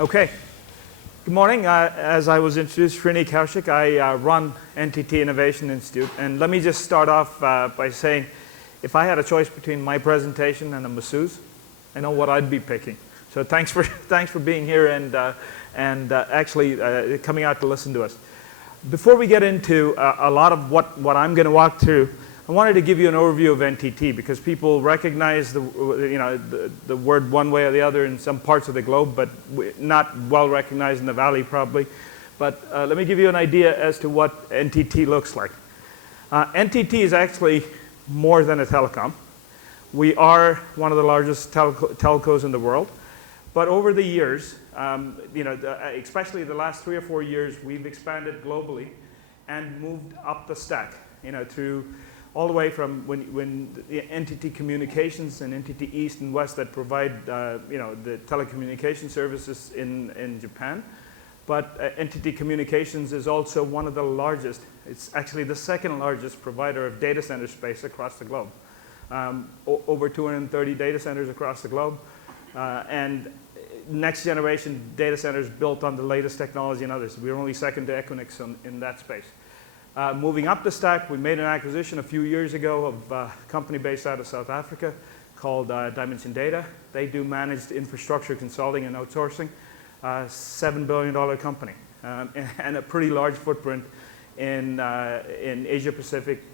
Okay. Good morning. As I was introduced, Srini Koushik. I run NTT Innovation Institute. And let me just start off by saying, if I had a choice between my presentation and a masseuse, I know what I'd be picking. So thanks for being here and actually coming out to listen to us. Before we get into a lot of what I'm going to walk through, I wanted to give you an overview of NTT because people recognize the word one way or the other in some parts of the globe, but not well recognized in the Valley probably. But let me give you an idea as to what NTT looks like. NTT is actually more than a telecom. We are one of the largest telcos in the world. But over the years, especially the last 3 or 4 years, we've expanded globally and moved up the stack, through all the way from when the NTT Communications and NTT East and West that provide the telecommunication services in Japan. But NTT Communications is also one of the largest, it's actually the second largest provider of data center space across the globe. Over 230 data centers across the globe. And next generation data centers built on the latest technology and others. We're only second to Equinix in that space. Moving up the stack, we made an acquisition a few years ago of a company based out of South Africa called Dimension Data. They do managed infrastructure consulting and outsourcing. $7 billion company and a pretty large footprint in Asia Pacific,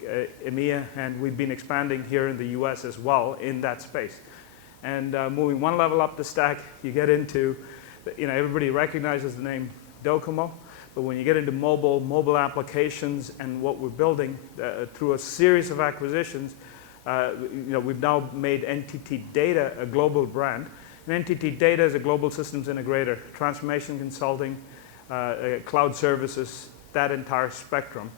EMEA, and we've been expanding here in the US as well in that space. And moving one level up the stack, you get into, everybody recognizes the name Docomo, but when you get into mobile applications and what we're building through a series of acquisitions, we've now made NTT Data a global brand. And NTT Data is a global systems integrator, transformation consulting, cloud services, that entire spectrum.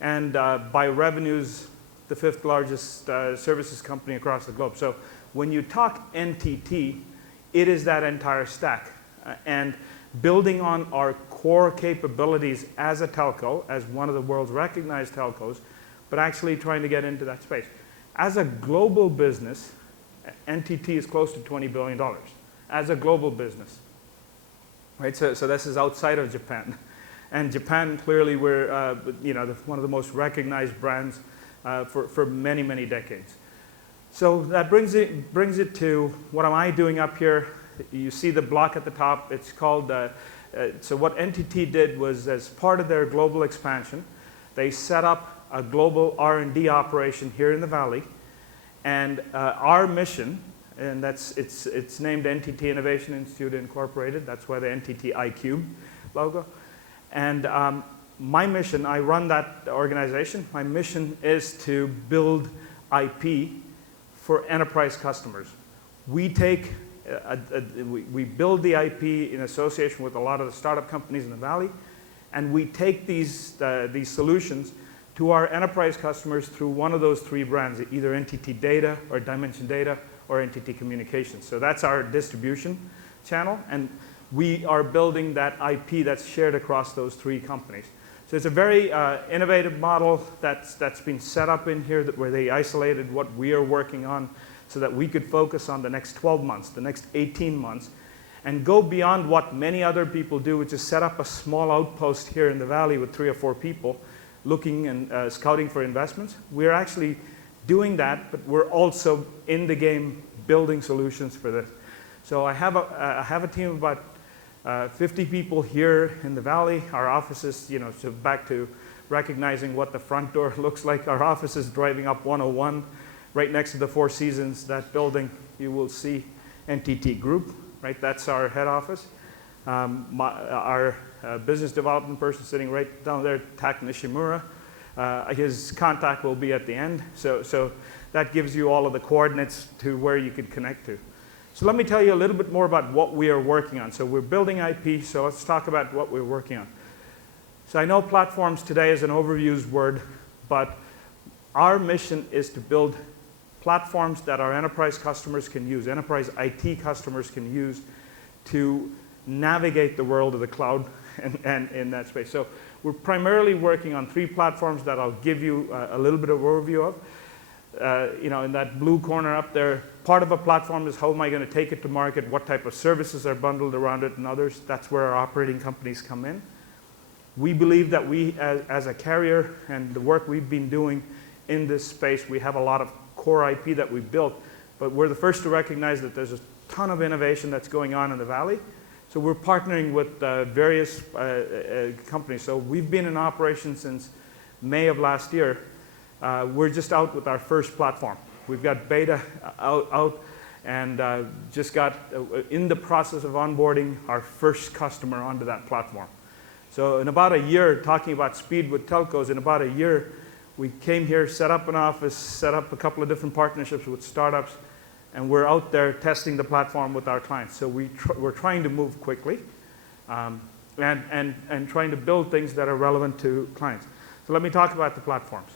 And by revenues, the 5th largest services company across the globe. So when you talk NTT, it is that entire stack. And building on our core capabilities as a telco, as one of the world's recognized telcos, but actually trying to get into that space. As a global business, NTT is close to $20 billion as a global business. Right? So this is outside of Japan. And Japan, clearly, we're one of the most recognized brands for many, many decades. So that brings it to what am I doing up here? You see the block at the top. It's called, so what NTT did was, as part of their global expansion, they set up a global R&D operation here in the Valley. And our mission, and it's named NTT Innovation Institute Incorporated. That's why the NTT iCube logo. And my mission, I run that organization. My mission is to build IP for enterprise customers. We take, we build the IP in association with a lot of the startup companies in the Valley, and we take these solutions to our enterprise customers through one of those 3 brands, either NTT Data or Dimension Data or NTT Communications. So that's our distribution channel, and we are building that IP that's shared across those 3 companies. So it's a very innovative model that's been set up in here where they isolated what we are working on so that we could focus on the next 12 months, the next 18 months, and go beyond what many other people do, which is set up a small outpost here in the Valley with 3 or 4 people looking and scouting for investments. We're actually doing that, but we're also in the game building solutions for this. So I have a team of about 50 people here in the Valley. Our offices, so back to recognizing what the front door looks like. Our office is driving up 101, right next to the Four Seasons. That building, you will see NTT Group, right? That's our head office. Our business development person sitting right down there, Tak Nishimura. His contact will be at the end. So that gives you all of the coordinates to where you could connect to. So let me tell you a little bit more about what we are working on. So we're building IP, so let's talk about what we're working on. So I know platforms today is an overused word, but our mission is to build platforms that our enterprise customers can use, enterprise IT customers can use to navigate the world of the cloud and in that space. So we're primarily working on 3 platforms that I'll give you a little bit of overview of. In that blue corner up there, part of a platform is how am I going to take it to market, what type of services are bundled around it and others. That's where our operating companies come in. We believe that we, as a carrier and the work we've been doing in this space, we have a lot of core IP that we've built, but we're the first to recognize that there's a ton of innovation that's going on in the Valley. So we're partnering with various companies. So we've been in operation since May of last year. We're just out with our first platform. We've got beta out and just got in the process of onboarding our first customer onto that platform. So in about a year, talking about speed with telcos, in about a year, we came here, set up an office, set up a couple of different partnerships with startups, and we're out there testing the platform with our clients. So we're trying to move quickly and trying to build things that are relevant to clients. So let me talk about the platforms.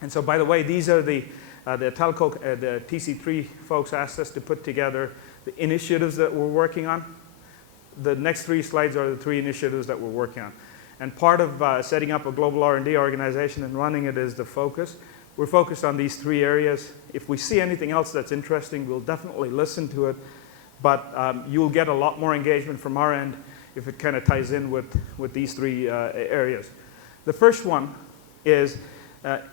And so, by the way, these are the Telco, the TC3 folks asked us to put together the initiatives that we're working on. The next 3 slides are the 3 initiatives that we're working on. And part of setting up a global R&D organization and running it is the focus. We're focused on these 3 areas. If we see anything else that's interesting, we'll definitely listen to it. But you'll get a lot more engagement from our end if it kind of ties in with these 3 areas. The first one is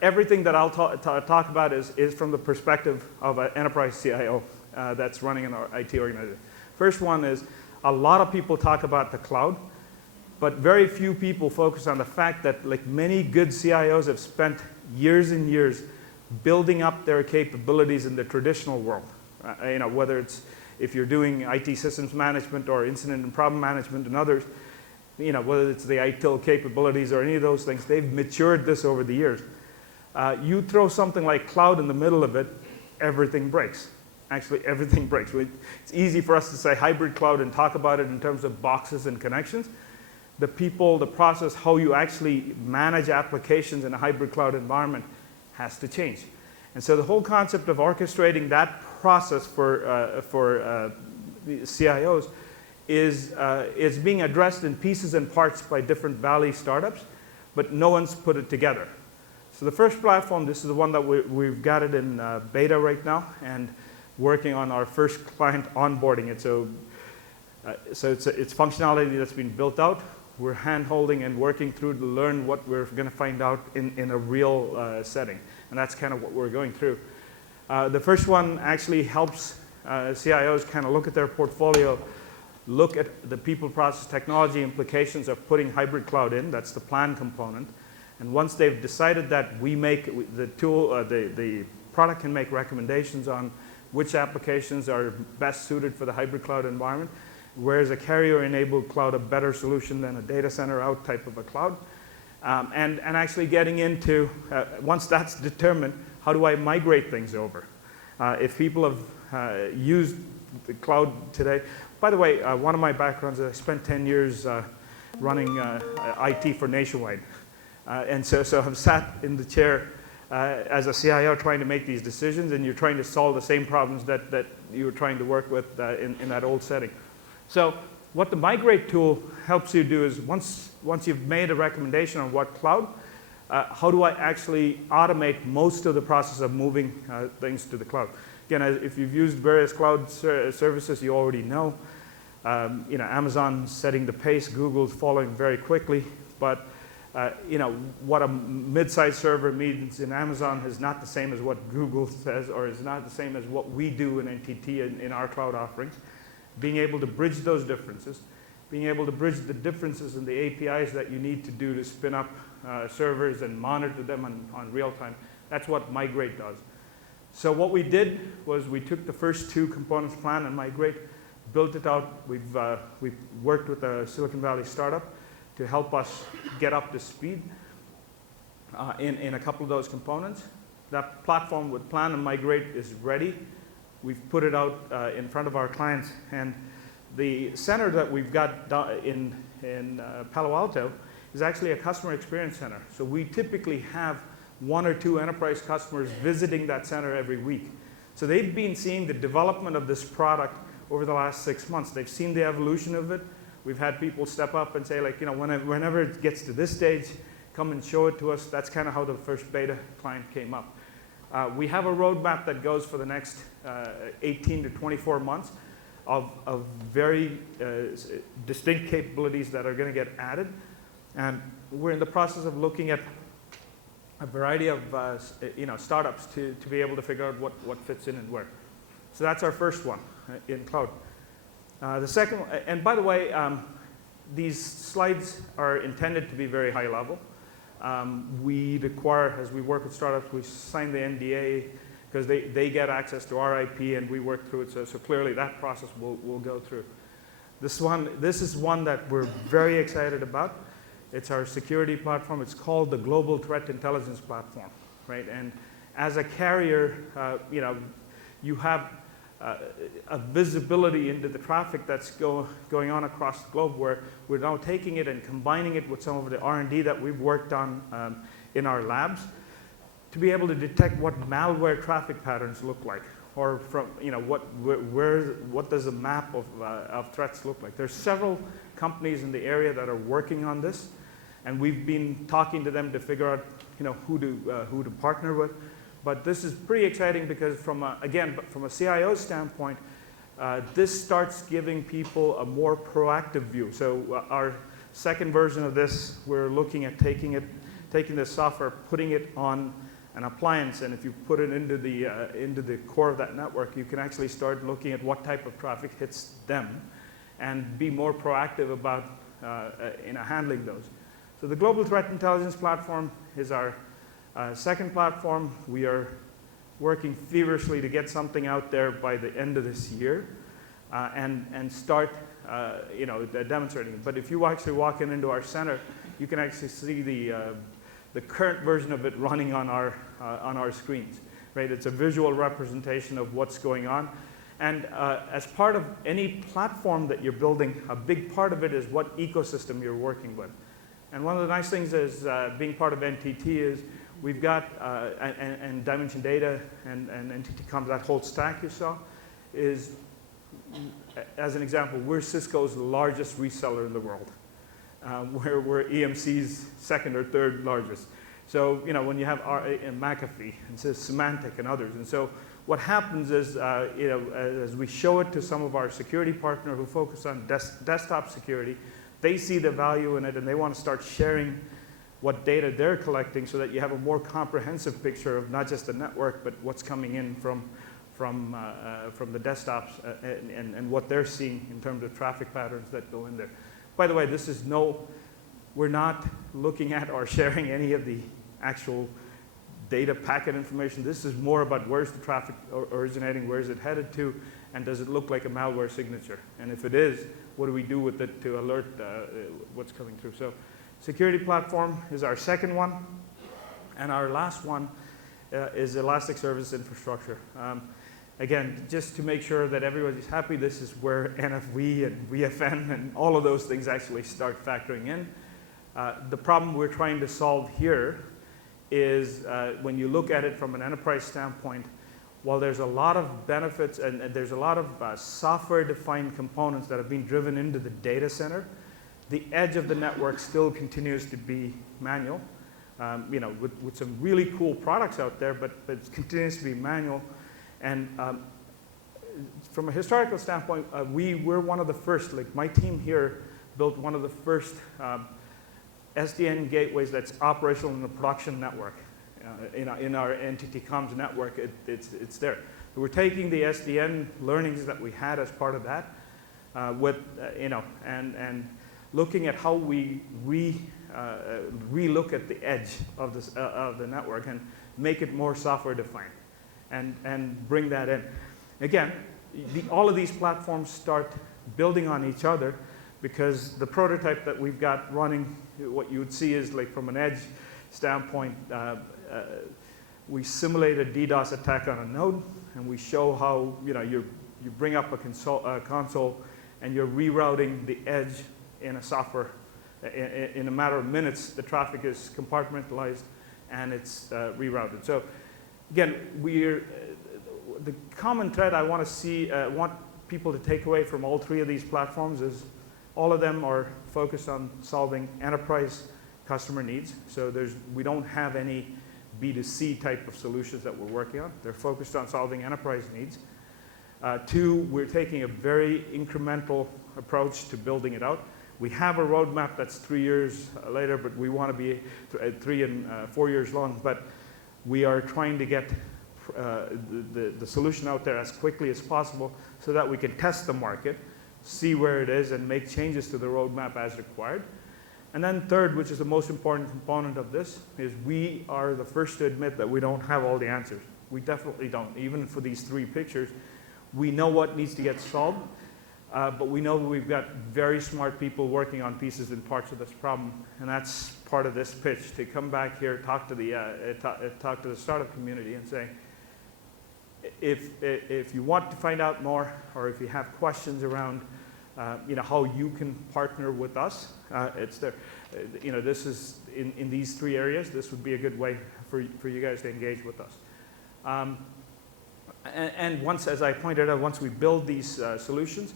everything that I'll talk about is from the perspective of an enterprise CIO that's running an IT organization. First one is a lot of people talk about the cloud, but very few people focus on the fact that, like many good CIOs, have spent years and years building up their capabilities in the traditional world. Whether it's if you're doing IT systems management or incident and problem management and others, whether it's the ITIL capabilities or any of those things, they've matured this over the years. You throw something like cloud in the middle of it, everything breaks. Actually, everything breaks. It's easy for us to say hybrid cloud and talk about it in terms of boxes and connections. The people, the process, how you actually manage applications in a hybrid cloud environment has to change. And so the whole concept of orchestrating that process for the CIOs is being addressed in pieces and parts by different Valley startups, but no one's put it together. So the first platform, this is the one that we've got it in beta right now and working on our first client onboarding it. So it's functionality that's been built out. We're hand-holding and working through to learn what we're going to find out in a real setting. And that's kind of what we're going through. The first one actually helps CIOs kind of look at their portfolio, look at the people, process, technology implications of putting hybrid cloud in. That's the plan component. And once they've decided that, we make the tool, the product can make recommendations on which applications are best suited for the hybrid cloud environment. Where is a carrier-enabled cloud a better solution than a data center out type of a cloud? And actually getting into, once that's determined, how do I migrate things over? If people have used the cloud today, by the way, one of my backgrounds is I spent 10 years running IT for Nationwide. And so I've sat in the chair as a CIO trying to make these decisions, and you're trying to solve the same problems that you were trying to work with in that old setting. So what the migrate tool helps you do is once you've made a recommendation on what cloud, how do I actually automate most of the process of moving things to the cloud? Again, if you've used various cloud services, you already know. Amazon's setting the pace, Google's following very quickly, but what a mid-sized server means in Amazon is not the same as what Google says, or is not the same as what we do in NTT in our cloud offerings. Being able to bridge those differences, being able to bridge the differences in the APIs that you need to do to spin up servers and monitor them on real time, that's what migrate does. So what we did was we took the first 2 components, plan and migrate, built it out. We've worked with a Silicon Valley startup to help us get up to speed in a couple of those components. That platform with plan and migrate is ready. We've put it out in front of our clients, and the center that we've got in Palo Alto is actually a customer experience center. So we typically have 1 or 2 enterprise customers visiting that center every week. So they've been seeing the development of this product over the last 6 months. They've seen the evolution of it. We've had people step up and say, like, whenever it gets to this stage, come and show it to us. That's kind of how the first beta client came up. We have a roadmap that goes for the next 18 to 24 months of very distinct capabilities that are going to get added. And we're in the process of looking at a variety of startups to be able to figure out what fits in and where. So that's our first one in cloud. The second, and by the way, these slides are intended to be very high level. We require, as we work with startups, we sign the NDA because they get access to our IP and we work through it. So clearly that process will go through. This is one that we're very excited about. It's our security platform. It's called the Global Threat Intelligence Platform, right? And as a carrier, you have a visibility into the traffic that's going on across the globe, where we're now taking it and combining it with some of the R&D that we've worked on in our labs to be able to detect what malware traffic patterns look like, or from what does a map of threats look like. There's several companies in the area that are working on this, and we've been talking to them to figure out who to partner with. But this is pretty exciting because from a CIO standpoint, this starts giving people a more proactive view. So our second version of this, we're looking at taking this software, putting it on an appliance, and if you put it into the core of that network, you can actually start looking at what type of traffic hits them, and be more proactive about handling those. So the Global Threat Intelligence Platform is our second platform. We are working feverishly to get something out there by the end of this year, and start demonstrating it. But if you actually walk into our center, you can actually see the current version of it running on our screens. Right? It's a visual representation of what's going on. And as part of any platform that you're building, a big part of it is what ecosystem you're working with. And one of the nice things is being part of NTT is we've got, and Dimension Data and NTT Comms, that whole stack you saw, is, as an example, we're Cisco's largest reseller in the world. We're EMC's second or third largest. So, when you have McAfee and Symantec and others. And so what happens is, as we show it to some of our security partners who focus on desktop security, they see the value in it and they want to start sharing what data they're collecting so that you have a more comprehensive picture of not just the network, but what's coming in from the desktops and what they're seeing in terms of traffic patterns that go in there. By the way, we're not looking at or sharing any of the actual data packet information. This is more about where's the traffic originating, where is it headed to, and does it look like a malware signature? And if it is, what do we do with it to alert what's coming through? So security platform is our second one. And our last one is Elastic Service Infrastructure. Again, just to make sure that everybody's happy, this is where NFV and VFN and all of those things actually start factoring in. The problem we're trying to solve here is when you look at it from an enterprise standpoint, while there's a lot of benefits and there's a lot of software-defined components that have been driven into the data center, the edge of the network still continues to be manual. With some really cool products out there, but it continues to be manual. And from a historical standpoint, we're one of the first, like my team here built one of the first SDN gateways that's operational in the production network. In our NTT Comms network, it's there. So we're taking the SDN learnings that we had as part of that, and looking at how we relook at the edge of the network and make it more software defined, and bring that in. Again, all of these platforms start building on each other because the prototype that we've got running, what you would see is like from an edge standpoint, we simulate a DDoS attack on a node, and we show how you bring up a console and you're rerouting the edge in a software. In a matter of minutes, the traffic is compartmentalized and it's rerouted. So again, the common thread I want people to take away from all three of these platforms is all of them are focused on solving enterprise customer needs. So we don't have any B2C type of solutions that we're working on. They're focused on solving enterprise needs. 2, we're taking a very incremental approach to building it out. We have a roadmap that's 3 years later, but we want to be 3 and 4 years long. But we are trying to get the solution out there as quickly as possible so that we can test the market, see where it is, and make changes to the roadmap as required. And then 3rd, which is the most important component of this, is we are the first to admit that we don't have all the answers. We definitely don't. Even for these 3 pictures, we know what needs to get solved, but we know that we've got very smart people working on pieces and parts of this problem, and that's part of this pitch, to come back here, talk to the startup community and say, if you want to find out more, or if you have questions around how you can partner with us, it's there. This is in these 3 areas. This would be a good way for you guys to engage with us. And once, as I pointed out, once we build these solutions,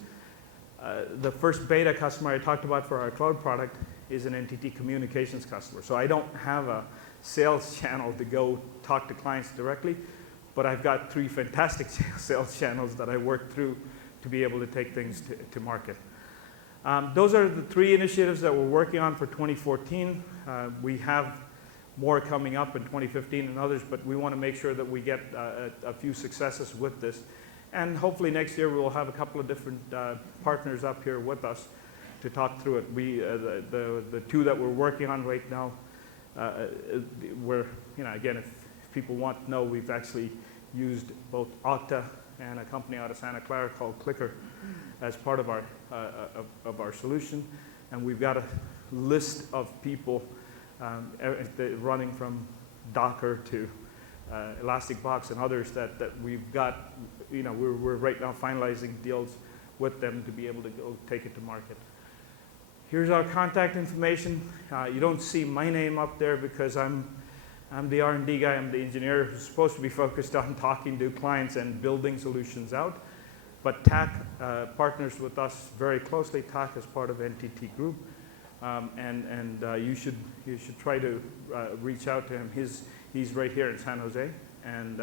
the first beta customer I talked about for our cloud product is an NTT Communications customer. So I don't have a sales channel to go talk to clients directly, but I've got 3 fantastic sales channels that I work through to be able to take things to market. Those are the 3 initiatives that we're working on for 2014. We have more coming up in 2015 and others, but we want to make sure that we get a few successes with this. And hopefully next year we'll have a couple of different partners up here with us to talk through it. The 2 that we're working on right now, again, if people want to know, we've actually used both Okta and a company out of Santa Clara called Clicker as part of our solution. And we've got a list of people running from Docker to Elastic Box and others that we've got, we're right now finalizing deals with them to be able to go take it to market. Here's our contact information. You don't see my name up there because I'm the R&D guy. I'm the engineer who's supposed to be focused on talking to clients and building solutions out. But TAC partners with us very closely. TAC is part of NTT Group. You should try to reach out to him. He's right here in San Jose, and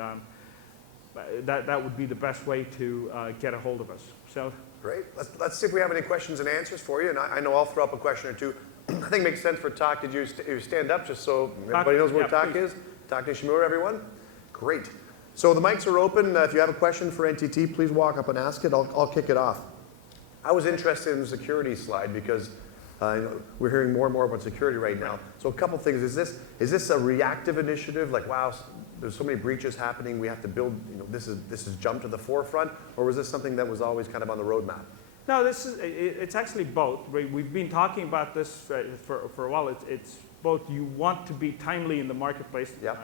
that would be the best way to get a hold of us. So great. Let's see if we have any questions and answers for you. And I know I'll throw up a question or 2. I think it makes sense for TAC. Did you stand up just so everybody knows where TAC is? TAC Nishimura, everyone? Great. So the mics are open. If you have a question for NTT, please walk up and ask it. I'll kick it off. I was interested in the security slide because we're hearing more and more about security right now. So a couple things. Is this a reactive initiative? Like, wow, there's so many breaches happening. We have to build. This is jumped to the forefront, or was this something that was always kind of on the roadmap? No, it's actually both. We've been talking about this for a while. It's both. You want to be timely in the marketplace. Yep.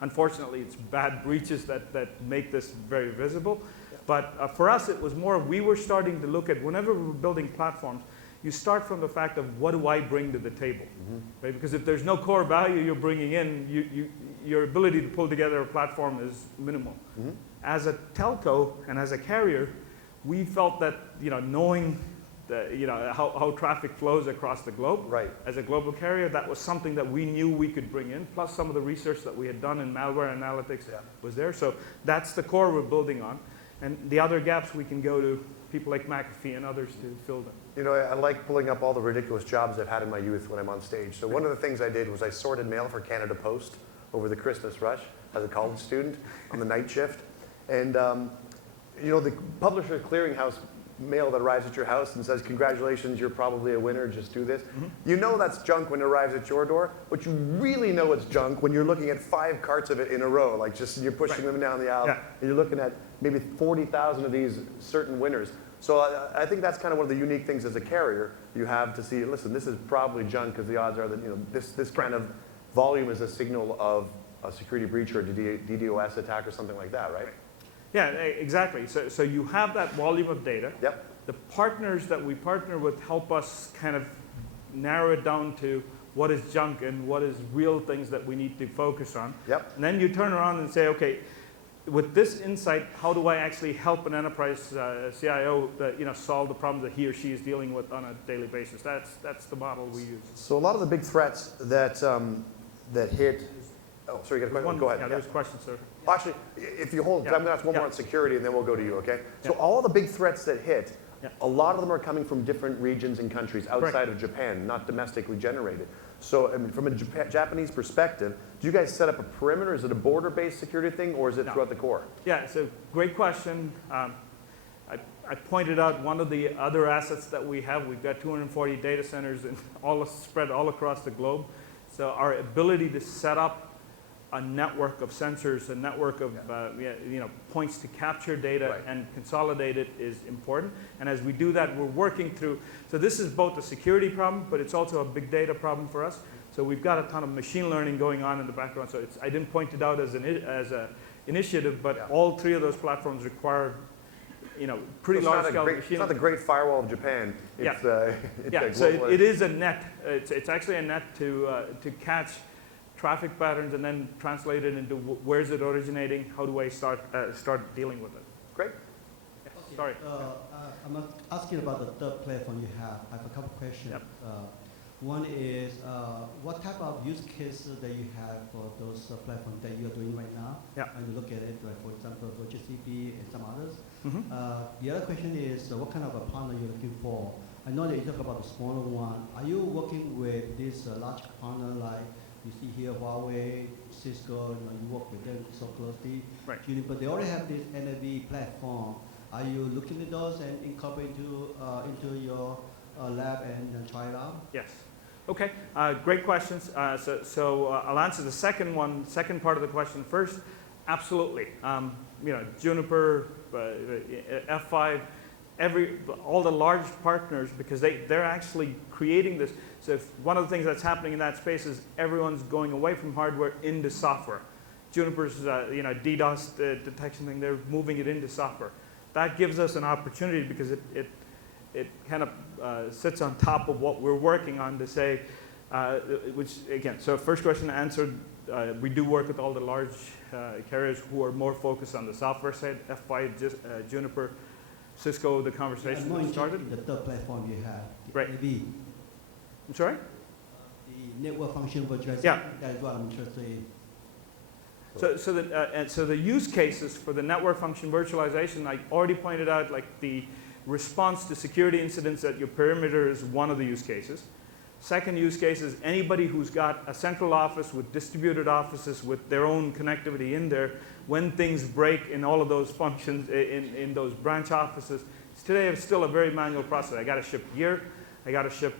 Unfortunately, it's bad breaches that make this very visible. Yep. But for us, it was more, we were starting to look at, whenever we're building platforms, you start from the fact of what do I bring to the table, right? Because if there's no core value you're bringing in, your ability to pull together a platform is minimal. As a telco and as a carrier, we felt that knowing how traffic flows across the globe, right, as a global carrier, that was something that we knew we could bring in. Plus, some of the research that we had done in malware analytics was there. So that's the core we're building on, and the other gaps we can go to people like McAfee and others to fill them. I like pulling up all the ridiculous jobs I've had in my youth when I'm on stage. So one of the things I did was I sorted mail for Canada Post over the Christmas rush as a college student on the night shift. And the Publisher Clearinghouse mail that arrives at your house and says, congratulations, you're probably a winner, just do this. You know that's junk when it arrives at your door, but you really know it's junk when you're looking at 5 carts of it in a row, like just you're pushing them down the aisle, and you're looking at maybe 40,000 of these certain winners. So I think that's kind of one of the unique things as a carrier you have to see, listen, this is probably junk because the odds are that this kind of volume is a signal of a security breach or a DDoS attack or something like that, right? Yeah, exactly. So you have that volume of data. Yep. The partners that we partner with help us kind of narrow it down to what is junk and what is real things that we need to focus on. Yep. And then you turn around and say, okay, with this insight, how do I actually help an enterprise CIO solve the problems that he or she is dealing with on a daily basis? That's the model we use. So a lot of the big threats that hit Oh, sorry, you got a question? Go ahead. Yeah, there's a question, sir. Actually, if you hold, I'm going to ask one more on security, and then we'll go to you, okay? So all the big threats that hit, a lot of them are coming from different regions and countries outside of Japan, not domestically generated. So I mean, from a Japanese perspective, do you guys set up a perimeter? Is it a border-based security thing, or is it throughout the core? Yeah, it's a great question. I pointed out one of the other assets that we have. We've got 240 data centers and spread all across the globe. So our ability to set up a network of sensors, a network of points to capture data and consolidate it is important. And as we do that, we're working through. So this is both a security problem, but it's also a big data problem for us. So we've got a ton of machine learning going on in the background. So I didn't point it out as an initiative, but all three of those platforms require pretty large scale machine. It's not the Great Firewall of Japan. It's, so it is a net. It's actually a net to catch traffic patterns and then translate it into where's it originating, how do I start dealing with it. Great. Yeah, sorry. I'm asking about the third platform you have. I have a couple questions. Yep. One is, what type of use cases that you have for those platforms that you are doing right now? Yeah. When you look at it, like for example, GCP and some others. Mm-hmm. The other question is, what kind of a partner you're looking for? I know that you talk about the smaller one. Are you working with this large partner like you see here, Huawei, Cisco, you work with them so closely. Right. But they already have this NAV platform. Are you looking at those and incorporate into your lab and try it out? Yes. Okay. Great questions. So I'll answer the second part of the question first. Absolutely. Juniper, F5, all the large partners, because they're actually creating this. So if one of the things that's happening in that space is everyone's going away from hardware into software. Juniper's DDoS detection thing, they're moving it into software. That gives us an opportunity because it kind of sits on top of what we're working on to say, which again, so first question answered, we do work with all the large carriers who are more focused on the software side, F5, Juniper, Cisco, the conversation that started. The third platform you have, the Right. NAV. I'm sorry? The network function virtualization, that is what I'm interested in. So the use cases for the network function virtualization, I already pointed out, like the response to security incidents at your perimeter is one of the use cases. Second use case is anybody who's got a central office with distributed offices with their own connectivity in there, when things break in all of those functions, in those branch offices, today it's still a very manual process. I got to ship gear, I got to ship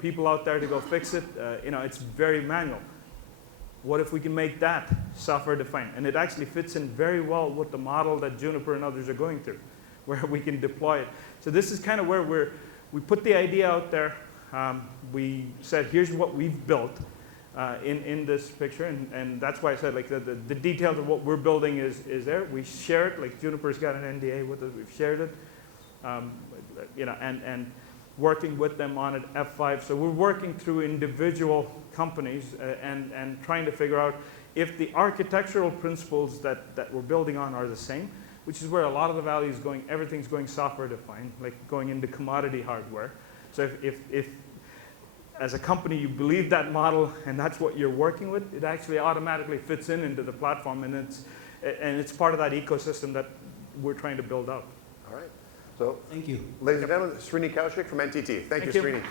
people out there to go fix it. It's very manual. What if we can make that software defined? And it actually fits in very well with the model that Juniper and others are going through, where we can deploy it. So this is kind of where we put the idea out there. We said, here's what we've built in this picture, and that's why I said like the details of what we're building is there. We share it, like Juniper's got an NDA with us, we've shared it, and working with them on it, F5. So we're working through individual companies and trying to figure out if the architectural principles that we're building on are the same, which is where a lot of the value is going. Everything's going software defined, like going into commodity hardware. So if as a company you believe that model and that's what you're working with, it actually automatically fits into the platform, and it's part of that ecosystem that we're trying to build out. All right. So, thank you. Ladies and gentlemen, Srini Koushik from NTT. Thank you, Srini.